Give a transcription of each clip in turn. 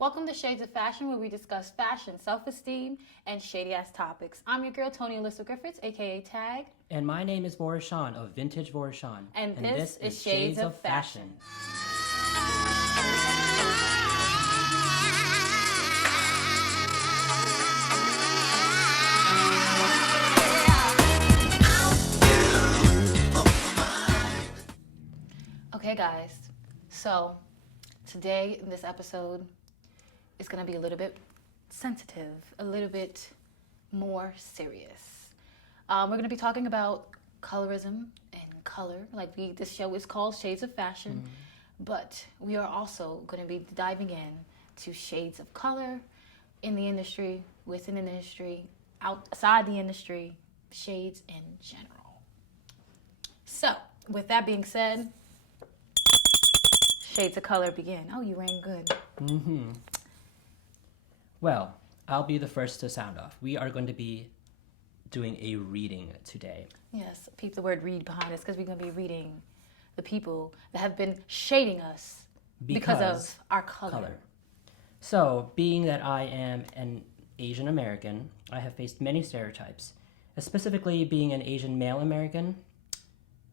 Welcome to Shades of Fashion, where we discuss fashion, self-esteem, and shady-ass topics. I'm your girl, Toni and Griffiths, a.k.a. Tag. And my name is Vorachon of Vintage Vorachon. And this is Shades of Fashion. Okay, guys. So, today in this episode is going to be a little bit sensitive, a little bit more serious. We're going to be talking about colorism and color. This show is called Shades of Fashion, but we are also going to be diving in to shades of color in the industry, within the industry, outside the industry, shades in general. So, with that being said, shades of color begin. Oh, you rang good. Well, I'll be the first to sound off. We are going to be doing a reading today. Yes, peep the word read behind us because we're going to be reading the people that have been shading us because of our color. So, being that I am an Asian American, I have faced many stereotypes, specifically being an Asian male American,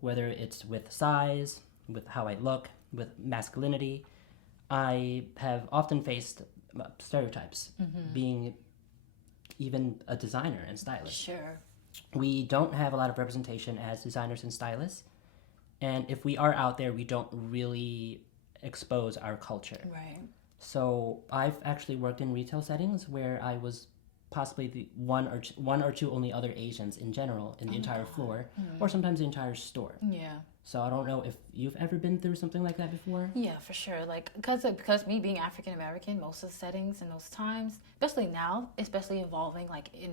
whether it's with size, with how I look, with masculinity. I have often faced stereotypes, being even a designer and stylist. Sure. We don't have a lot of representation as designers and stylists, and if we are out there, we don't really expose our culture. Right. So I've actually worked in retail settings where I was possibly the one or two only other Asians in general in the entire floor, or sometimes the entire store. Yeah. So I don't know if you've ever been through something like that before. Yeah, for sure. Because me being African American, most of the settings and those times, especially now, especially involving in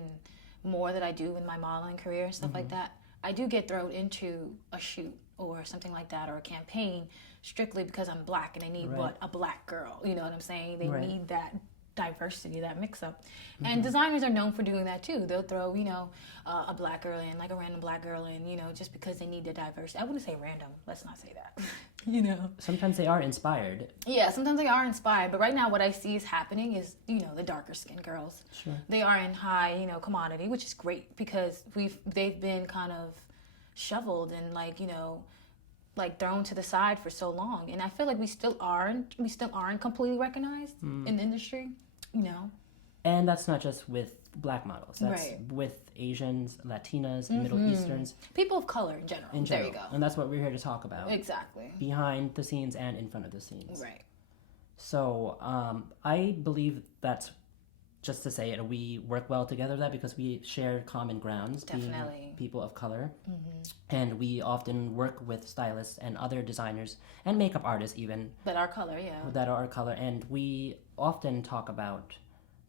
more that I do in my modeling career and stuff like that, I do get thrown into a shoot or something like that or a campaign strictly because I'm black and they need a black girl. You know what I'm saying? They need that diversity, that mix-up. And designers are known for doing that too. They'll throw, a black girl in, like a random black girl in, just because they need the diversity. I wouldn't say random. Let's not say that. Sometimes they are inspired. Yeah, sometimes they are inspired. But right now what I see is happening is, the darker skinned girls. Sure. They are in high, commodity, which is great because they've been kind of shoveled and thrown to the side for so long. And I feel like we still aren't completely recognized in the industry, And that's not just with black models. That's with Asians, Latinas, Middle Easterns. People of color in general. There you go. And that's what we're here to talk about. Exactly. Behind the scenes and in front of the scenes. Right. So I believe that's just to say it, we work well together because we share common grounds, Definitely. being people of color. And we often work with stylists and other designers and makeup artists even. That are color, yeah. That are color. And we often talk about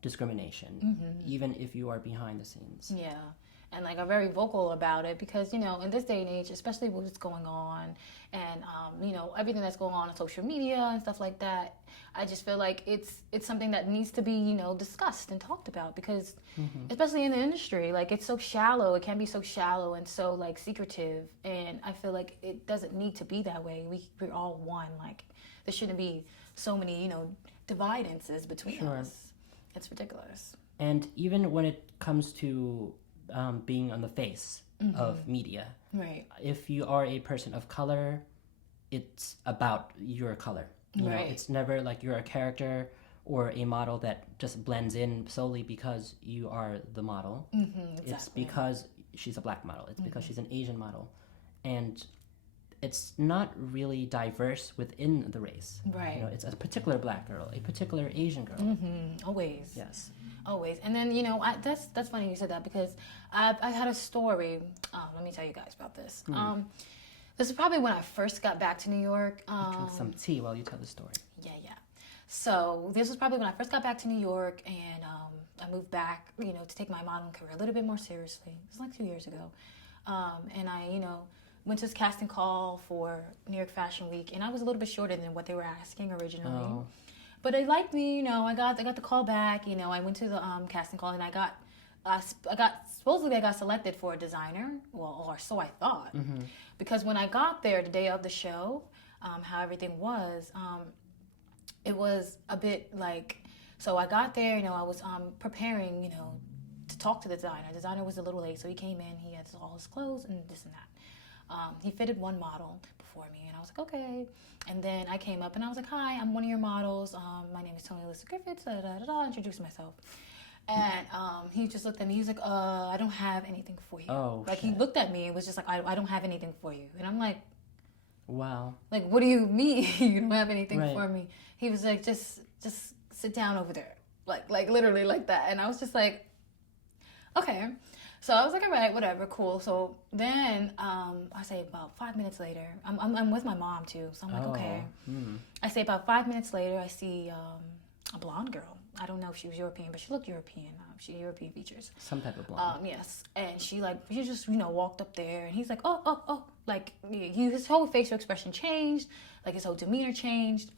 discrimination, even if you are behind the scenes. Yeah. And are very vocal about it because, in this day and age, especially with what's going on and, everything that's going on social media and stuff like that, I just feel like it's something that needs to be, discussed and talked about because, especially in the industry, it's so shallow. It can be so shallow and so, secretive. And I feel like it doesn't need to be that way. We're all one. There shouldn't be so many, dividences between us. It's ridiculous. And even when it comes to being on the face of media. Right. If you are a person of color, it's about your color. You know, it's never like you're a character or a model that just blends in solely because you are the model. Exactly. It's because she's a black model. It's because she's an Asian model. And it's not really diverse within the race. Right. It's a particular black girl, a particular Asian girl. Always. Yes. Always. And then, that's funny you said that because I had a story. Let me tell you guys about this. This is probably when I first got back to New York. Drink some tea while you tell the story. Yeah. So this was probably when I first got back to New York and I moved back, to take my modeling career a little bit more seriously. It was 2 years ago. And I, went to this casting call for New York Fashion Week and I was a little bit shorter than what they were asking originally. Oh. But they liked me, I got the call back, I went to the casting call and I got supposedly I got selected for a designer, or so I thought, because when I got there the day of the show, how everything was, it was a bit like So I got there, I was preparing, to talk to the designer. The designer was a little late, so he came in. He had all his clothes and this and that. He fitted one model before me, and I was like, okay. And then I came up and I was like, hi, I'm one of your models. My name is Toni Griffiths. Introduced myself. And he just looked at me. He was like, I don't have anything for you. Oh, like, shit. he looked at me and was just like, I don't have anything for you. And I'm like, wow. like, what do you mean you don't have anything Right. for me? He was like, just sit down over there. Like literally like that. And I was just like, okay. So I was like, all right, whatever, cool. So then I say about 5 minutes later, I'm with my mom too. So I'm like, okay. I say about 5 minutes later, I see a blonde girl. I don't know if she was European, but she looked European. She had European features. Some type of blonde. Yes. And she just, walked up there, and he's like, oh. Like, his whole facial expression changed. Like, his whole demeanor changed.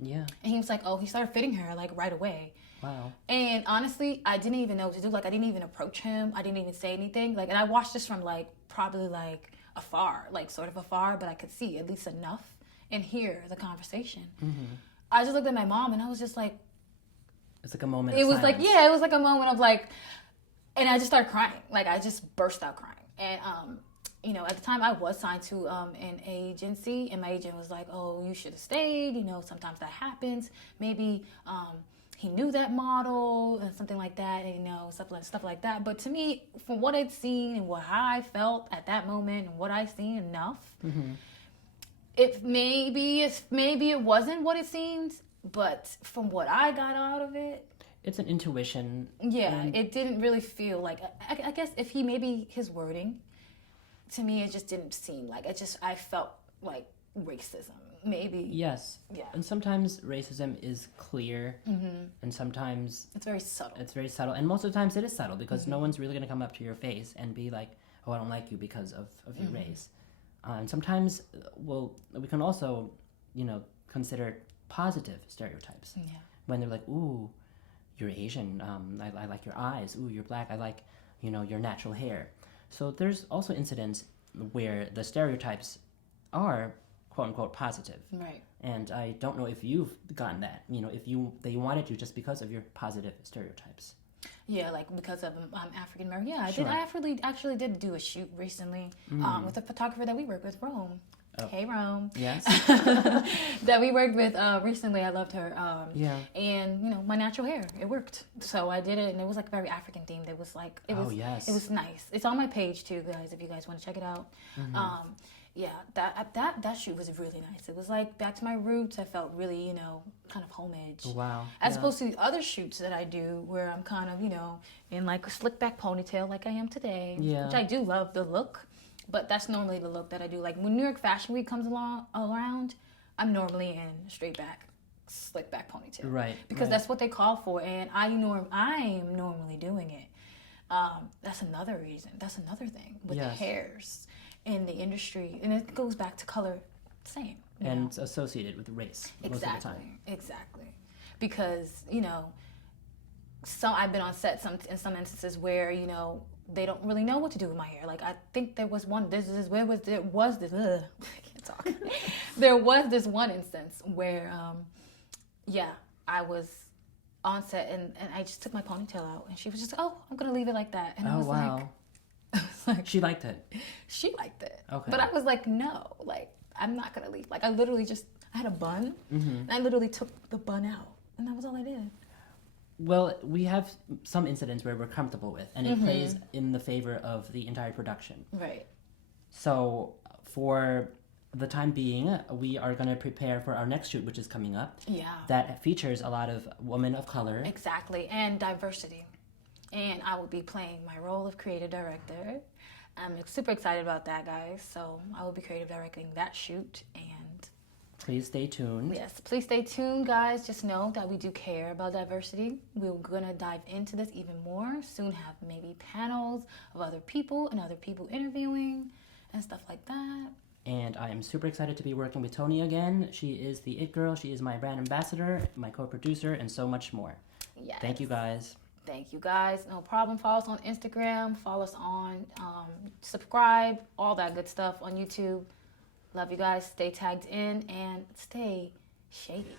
Yeah. And he was like, he started fitting her, like, right away. Wow. And honestly, I didn't even know what to do. Like, I didn't even approach him. I didn't even say anything. Like, and I watched this from, like, probably, like, afar. Like, sort of afar, but I could see at least enough and hear the conversation. Mm-hmm. I just looked at my mom, and I was just like... It's like a moment It of was silence. like, it was like a moment of, like... And I just started crying. Like, I just burst out crying. And, at the time I was signed to an agency, and my agent was like, oh, you should have stayed. Sometimes that happens. Maybe he knew that model and something like that, and, stuff like that. But to me, from what I'd seen and how I felt at that moment and what I seen enough, maybe it wasn't what it seemed, but from what I got out of it, It's an intuition. yeah, it didn't really feel like, I guess if his wording, to me, it just didn't seem like, I felt like racism, maybe. Yes. Yeah. And sometimes racism is clear, and sometimes It's very subtle. it's very subtle. And most of the times it is subtle because no one's really going to come up to your face and be like, oh, I don't like you because of your race. And sometimes, we can also, consider positive stereotypes. Yeah. When they're like, ooh, you're Asian, I like your eyes. Ooh, you're black, I like, your natural hair. So there's also incidents where the stereotypes are quote unquote positive. Right. And I don't know if you've gotten that, if they wanted you just because of your positive stereotypes. Yeah, like because of African American. Yeah, Sure. I actually did do a shoot recently with a photographer that we work with, Rome. Oh. Hey, Rome. Yes. That we worked with recently. I loved her. Yeah. And my natural hair, it worked. So I did it, and it was like very African themed. It was like Yes. it was nice. It's on my page too, guys. If you guys want to check it out. Yeah, that shoot was really nice. It was like back to my roots. I felt really, kind of homage. Wow. As opposed to the other shoots that I do where I'm kind of, in like a slick back ponytail like I am today. Yeah. Which I do love the look, but that's normally the look that I do. Like when New York Fashion Week comes around, I'm normally in straight back, slick back ponytail. Right. Because that's what they call for, and I am normally doing it. That's another reason. That's another thing with the hairs in the industry, and it goes back to color, same. And it's associated with race most of the time. Exactly. Because, I've been on set in some instances where, they don't really know what to do with my hair. Like, I think there was one, I can't talk. There was this one instance where, I was on set and I just took my ponytail out, and she was just, oh, I'm going to leave it like that. And I was like, She liked it. she liked it. Okay. But I was like, no, like, I'm not going to leave. Like, I literally I had a bun, and I literally took the bun out, and that was all I did. Well, we have some incidents where we're comfortable with, and it plays in the favor of the entire production. Right. So for the time being, we are going to prepare for our next shoot, which is coming up. Yeah. That features a lot of women of color. Exactly, and diversity. And I will be playing my role of creative director. I'm super excited about that, guys. So I will be creative directing that shoot. And Please stay tuned. yes, please stay tuned, guys. Just know that we do care about diversity. We're going to dive into this even more. Soon have maybe panels of other people and other people interviewing and stuff like that. And I am super excited to be working with Toni again. She is the It Girl. She is my brand ambassador, my co-producer, and so much more. Yes. Thank you, guys. Thank you, guys. No problem. Follow us on Instagram. Follow us on subscribe, all that good stuff on YouTube. Love you guys. Stay tagged in and stay shady.